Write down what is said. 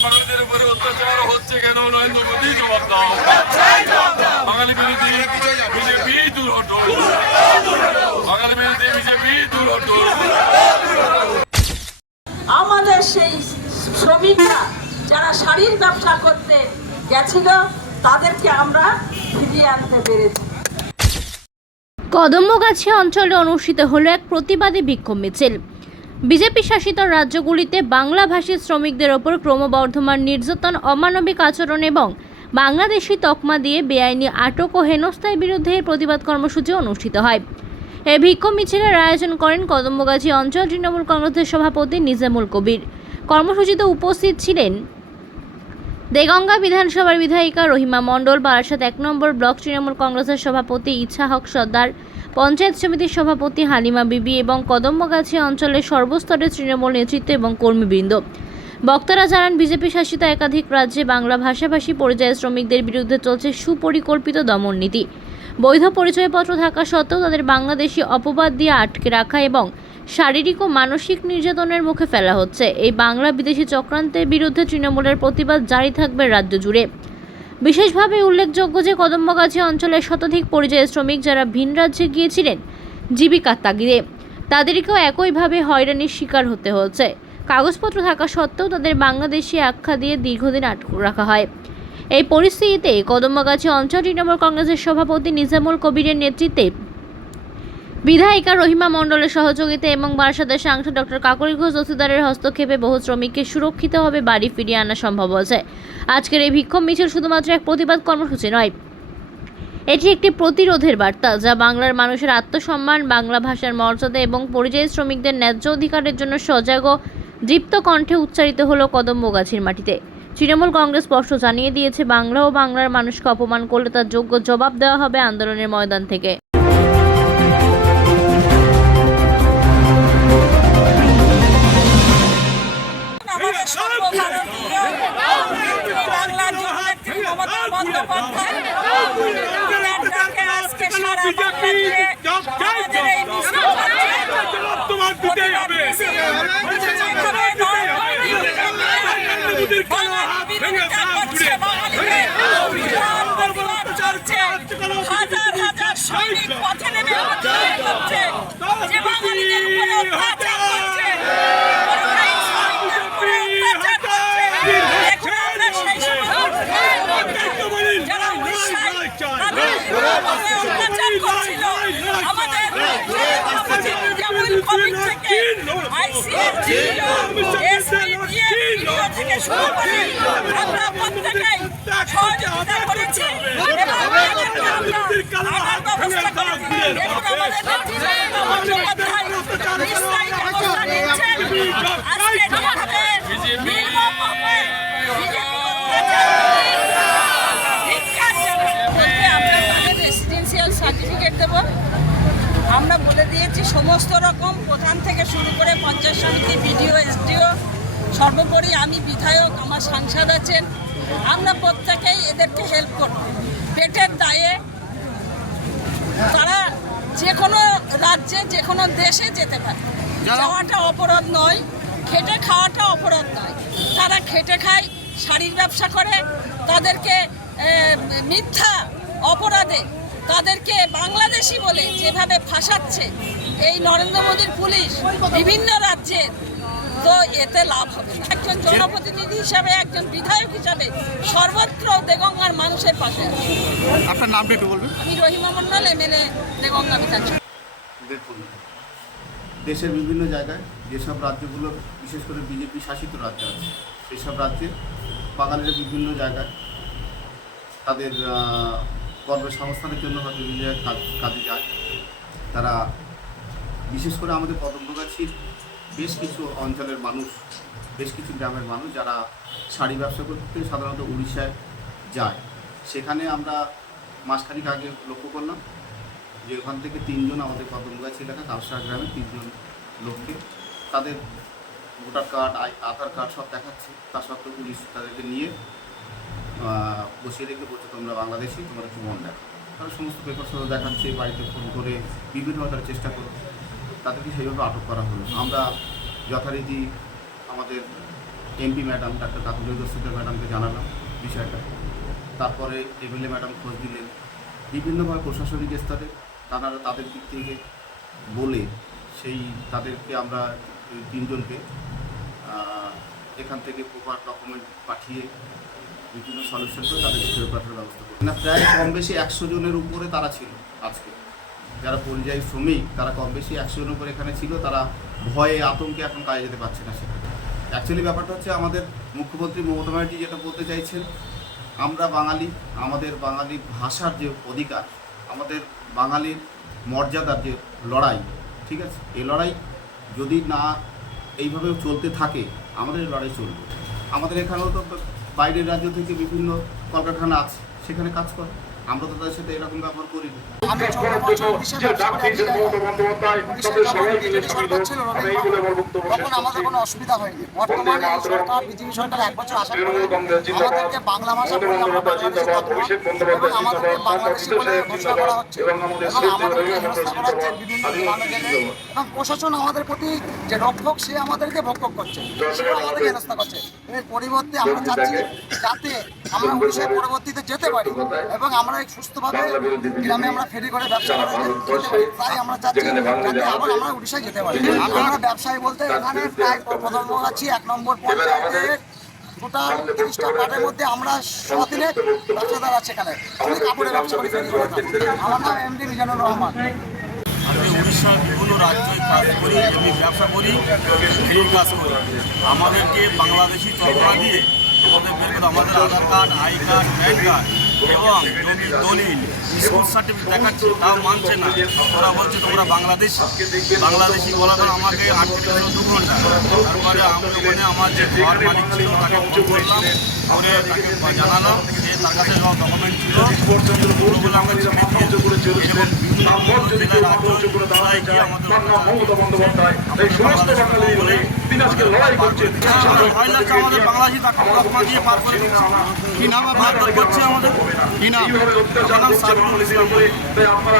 বাঙালিদের উপরে অত্যাচার হচ্ছে কেন? নরেন্দ্র মোদী জবাব দাও। বাঙালি বিরোধী বিজেপি দূর হটো বাঙালি বিরোধী বিজেপি দূর হটো আমাদের সেই শ্রমিকরা যারা শাড়ির ব্যবসা করতে গেছিল তাদেরকে আমরা ফিরিয়ে আনতে পেরেছি। কদম্বগাছি অঞ্চলে অনুষ্ঠিত হলো এক প্রতিবাদী বিক্ষোভ মিছিল। বিজেপি শাসিত রাজ্যগুলিতে বাংলাভাষী শ্রমিকদের ওপর ক্রমবর্ধমান নির্যাতন, অমানবিক আচরণ এবং বাংলাদেশি তকমা দিয়ে বেআইনি আটক ও হেনস্থায় বিরুদ্ধে প্রতিবাদ কর্মসূচি অনুষ্ঠিত হয়। এই বিক্ষোভ মিছিলের আয়োজন করেন কদম্বগাছি অঞ্চল তৃণমূল কংগ্রেসের সভাপতি নিজামুল কবির। কর্মসূচিতে উপস্থিত ছিলেন দেগঙ্গা বিধানসভার বিধায়িকা রহিমা মণ্ডল, বারাসাত এক নম্বর ব্লক তৃণমূল কংগ্রেসের সভাপতি ইচ্ছা হক সর্দার পঞ্চায়েত সমিতির সভাপতি হালিমা বিবি এবং কদম্বগাছি অঞ্চলের সর্বস্তরের তৃণমূল নেতৃত্ব এবং কর্মীবৃন্দ। বক্তারা জানান, বিজেপি শাসিত একাধিক রাজ্যে বাংলা ভাষাভাষী পরিযায়ী শ্রমিকদের বিরুদ্ধে চলছে সুপরিকল্পিত দমন নীতি। বৈধ পরিচয়পত্র থাকা সত্ত্বেও তাদের বাংলাদেশি অপবাদ দিয়ে আটকে রাখা এবং শারীরিক ও মানসিক নির্যাতনের মুখে ফেলা হচ্ছে। এই বাংলা বিদেশি চক্রান্তের বিরুদ্ধে তৃণমূলের প্রতিবাদ জারি থাকবে রাজ্য জুড়ে। বিশেষভাবে উল্লেখযোগ্য যে কদম্বগাছি অঞ্চলের শতাধিক পরিযায়ী শ্রমিক যারা ভিন রাজ্যে গিয়েছিলেন জীবিকার তাগিদে, তাদেরকেও একইভাবে হয়রানির শিকার হতে হচ্ছে কাগজপত্র থাকা সত্ত্বেও তাদের বাংলাদেশি আখ্যা দিয়ে দীর্ঘদিন আটক রাখা হয়। এই পরিস্থিতিতে কদম্বগাছি অঞ্চল তৃণমূল কংগ্রেসের সভাপতি নিজামুল কবিরের নেতৃত্বে বিধায়িকা রহিমা মণ্ডলের সহযোগিতা এবং বারাসাতের সাংসদ ডক্টর কাকরি ঘোষ দস্তিদারের হস্তক্ষেপে বহু শ্রমিককে সুরক্ষিতভাবে বাড়ি ফিরিয়ে আনা সম্ভব হয়েছে। আজকের এই বিক্ষোভ মিছিল শুধুমাত্র এক প্রতিবাদ কর্মসূচি নয়, এটি একটি প্রতিরোধের বার্তা যা বাংলার মানুষের আত্মসম্মান, বাংলা ভাষার মর্যাদা এবং পরিযায়ী শ্রমিকদের ন্যায্য অধিকারের জন্য সজাগ দীপ্ত কণ্ঠে উচ্চারিত হলো কদম্বগাছির মাটিতে। তৃণমূল কংগ্রেস স্পষ্ট জানিয়ে দিয়েছে, বাংলা ও বাংলার মানুষকে অপমান করলে তার যোগ্য জবাব দেওয়া হবে আন্দোলনের ময়দান থেকে। সর্বভারতীয় বাংলার জননেত্রী মমতা বন্দ্যোপাধ্যায় আজকে সারা বাংলা জুড়ে আমাদের এই মিছিল হচ্ছে। প্রতিবাদ মিছিল। যেখানে নরেন্দ্র মোদী বাঙালির বিরোধিতা করছে, বাঙালিদের বিরাট প্রতিবাদ চলছে। হাজার হাজার সৈনিক পথে নেমে প্রতিবাদ করছে যে বাঙালিদের উপরে অত্যাচার করছে পরিযায়ী শ্রমিকদের উপরে অত্যাচার করছে। দেখুন আমরা সেই সমস্ত যারা উড়িষ্যায় তাদের উপরে অত্যাচার করছিল। আমাদের সভাপতি নিজামুল কবির থেকে ICRC, SPDF, থেকে শুরু করে আমরা প্রত্যেকেই সহযোগিতা করেছি এবং তাদেরকে আমরা আনার ব্যবস্থা করেছি। দেখুন আমাদের নেত্রী মমতা বন্দ্যোপাধ্যায় নিশ্চয়ই ব্যবস্থা নিচ্ছেন। আজকে যেভাবে নির্মমভাবে বিজেপি অত্যাচার ধিক্কার জানাই। বলতে আমরা তাদের রেসিডেন্সিয়াল সার্টিফিকেট দেব আমরা বলে সমস্ত রকম প্রধান থেকে শুরু করে পঞ্চায়েত সমিতি বিডিও এসডিও সর্বোপরি আমি বিধায়ক আমার সাংসদ আছেন আমরা প্রত্যেকেই এদেরকে হেল্প করব। পেটের দায়ে তারা যে কোনো রাজ্যে যে কোনো দেশে যেতে পারে। যাওয়াটা অপরাধ নয় খেটে খাওয়াটা অপরাধ নয়। তারা খেটে খায় শাড়ির ব্যবসা করে তাদেরকে মিথ্যা অপরাধে তাদেরকে বাংলাদেশি বলে যেভাবে ফাঁসাচ্ছে এই নরেন্দ্র মোদীর পুলিশ বিভিন্ন রাজ্যের তো এতে লাভ হবে না। একজন জনপ্রতিনিধি হিসাবে একজন বিধায়ক হিসাবে সর্বত্র দেগঙ্গার মানুষের পাশে আপনার নামটা একটু বলবেন? আমি রহিমা মন্ডল এমএলএ দেগঙ্গা বিধানসভা। দেখুন দেশের বিভিন্ন জায়গায় যেসব রাজ্যগুলো বিশেষ করে বিজেপি শাসিত রাজ্য আছে সেসব রাজ্যে বাঙালিরা বিভিন্ন জায়গায় তাদের কর্মসংস্থানের জন্য হয়তো জায়গায় কাজ- কাজে যায়। তারা বিশেষ করে আমাদের পদম্বগাছির বেশ কিছু অঞ্চলের মানুষ, বেশ কিছু গ্রামের মানুষ যারা শাড়ি ব্যবসা করতে সাধারণত উড়িষ্যায় যায়। সেখানে আমরা মাসখানিক আগে লক্ষ্য করলাম যে ওখান থেকে তিনজন আমাদের কদমগাছি এলাকা, কালসার গ্রামে তিনজন লোককে তাদের ভোটার কার্ড আধার কার্ড সব দেখাচ্ছে। তা সত্ত্বেও পুলিশ তাদেরকে নিয়ে বসিয়ে রেখে বলছে, তোমরা বাংলাদেশি, তোমার একটু মন তারা সমস্ত পেপার সহ দেখাচ্ছে, বাড়িতে ফোন করে বিভিন্ন তারা চেষ্টা করো। তাদেরকে সেইভাবে আটক করা হলো? আমরা যথারীতি আমাদের MP madam doctor Kakuli Dastidar ম্যাডামকে জানালাম বিষয়টা। তারপরে এমএলএ ম্যাডাম খোঁজ দিলেন বিভিন্নভাবে প্রশাসনিক স্তরে তারা তাদের দিক থেকে বলে সেই তাদেরকে আমরা তিনজনকে এখান থেকে প্রপার ডকুমেন্ট পাঠিয়ে বিভিন্ন সলিউশন করে তাদেরকে ফেরত পাঠানোর ব্যবস্থা করি না, প্রায় কম বেশি একশো জনের উপরে তারা ছিল আজকে। যারা পরিযায়ী শ্রমিক, তারা কম বেশি একশো জনের উপরে এখানে ছিল। তারা ভয়ে আতঙ্কে এখন কাজে যেতে পারছে না সেখানে। অ্যাকচুয়ালি ব্যাপারটা হচ্ছে আমাদের মুখ্যমন্ত্রী মমতা ব্যানার্জি যেটা বলতে চাইছেন, আমরা বাঙালি, আমাদের বাঙালি ভাষার যে অধিকার, আমাদের বাঙালির মর্যাদার যে লড়াই, ঠিক আছে? এই লড়াই যদি না এইভাবে চলতে থাকে, আমাদের লড়াই চলবে। আমাদের এখানেও তো বাইরের রাজ্য থেকে বিভিন্ন কলকারখানা আছে সেখানে কাজ করে। আমরা তো তাদের সাথে এরকম ব্যবহার করি যে তখন আমাদের কোনো অসুবিধা হয়নি বর্তমানে সরকার বিজেপি সরকার এক বছর আসার পরে তৃণমূল কংগ্রেস জিন্দাবাদ। আমাদেরকে বাংলা ভাষা মমতা বলে আমরা বন্দ্যোপাধ্যায় বাংলাদেশি জিন্দাবাদ। করব অভিষেক এবং আমাদেরকে জিন্দাবাদ। বাংলাদেশি অসিত বলে সেন ঘোষণা জিন্দাবাদ করা হচ্ছে। এবং আমাদের এবং আমাদেরকে সিদ্ধ হেনস্থা করা আমাদেরকে হেনস্থা করছে। এর পরিবর্তে আমরা চাচ্ছি যাতে আমরা উড়িষ্যায় পরবর্তীতে যেতে পারি এবং আমরা এই সুস্থভাবে গ্রামে আমরা ফেরি করে ব্যবসা করতে পারি। তাই আমরা চাচ্ছি যাতে আবার আমরা উড়িষ্যায় যেতে পারি। আমরা ব্যবসায়ী বলতে এখানে প্রায় প্রথম আছি এক নম্বর পঞ্চায়েতে টোটাল তিরিশটা পার্টের মধ্যে আমরা সারাদিনে ব্যবসাদার আছে এখানে। আমি কাপড়ের ব্যবসা করি আমার নাম এমডি মিজানুর রহমান। আমি উড়িষ্যার বিভিন্ন রাজ্যে কাজ করি, এমনি ব্যবসা করি, এই কাজ করি। আমাদেরকে বাংলাদেশি তকমা দিয়ে আমাদের বের করে আমাদের Aadhaar card, I card, PAN card এবং জমির দলিল, স্কুল সার্টিফিকেট দেখাচ্ছি, তাও মানছে না। ওরা বলছে, তোমরা বাংলাদেশি। বাংলাদেশি বলা পর আমাকে আটকে দিল দু ঘণ্টা। তারপরে আমি ওখানে আমার যে ঘর মালিক ছিল, তাকে ফোন করলাম, করে তাকে জানালাম যে তার কাছে ডকুমেন্ট ছিল। ওগুলো আমরা ছেড়ে দিয়েছি। এরকম বিভিন্ন জেলায় মমতা বন্দ্যোপাধ্যায় এই সমস্ত বাঙালি মিলে তিনি আজকে লড়াই করছেন ভয় লাগছে আমাদের বাংলাদেশি তাকে তকমা দিয়ে পার করে দিচ্ছে। কি নাম মারধর করছে আমাদের? কি নাম? এইভাবে অত্যাচার তাই আপনারা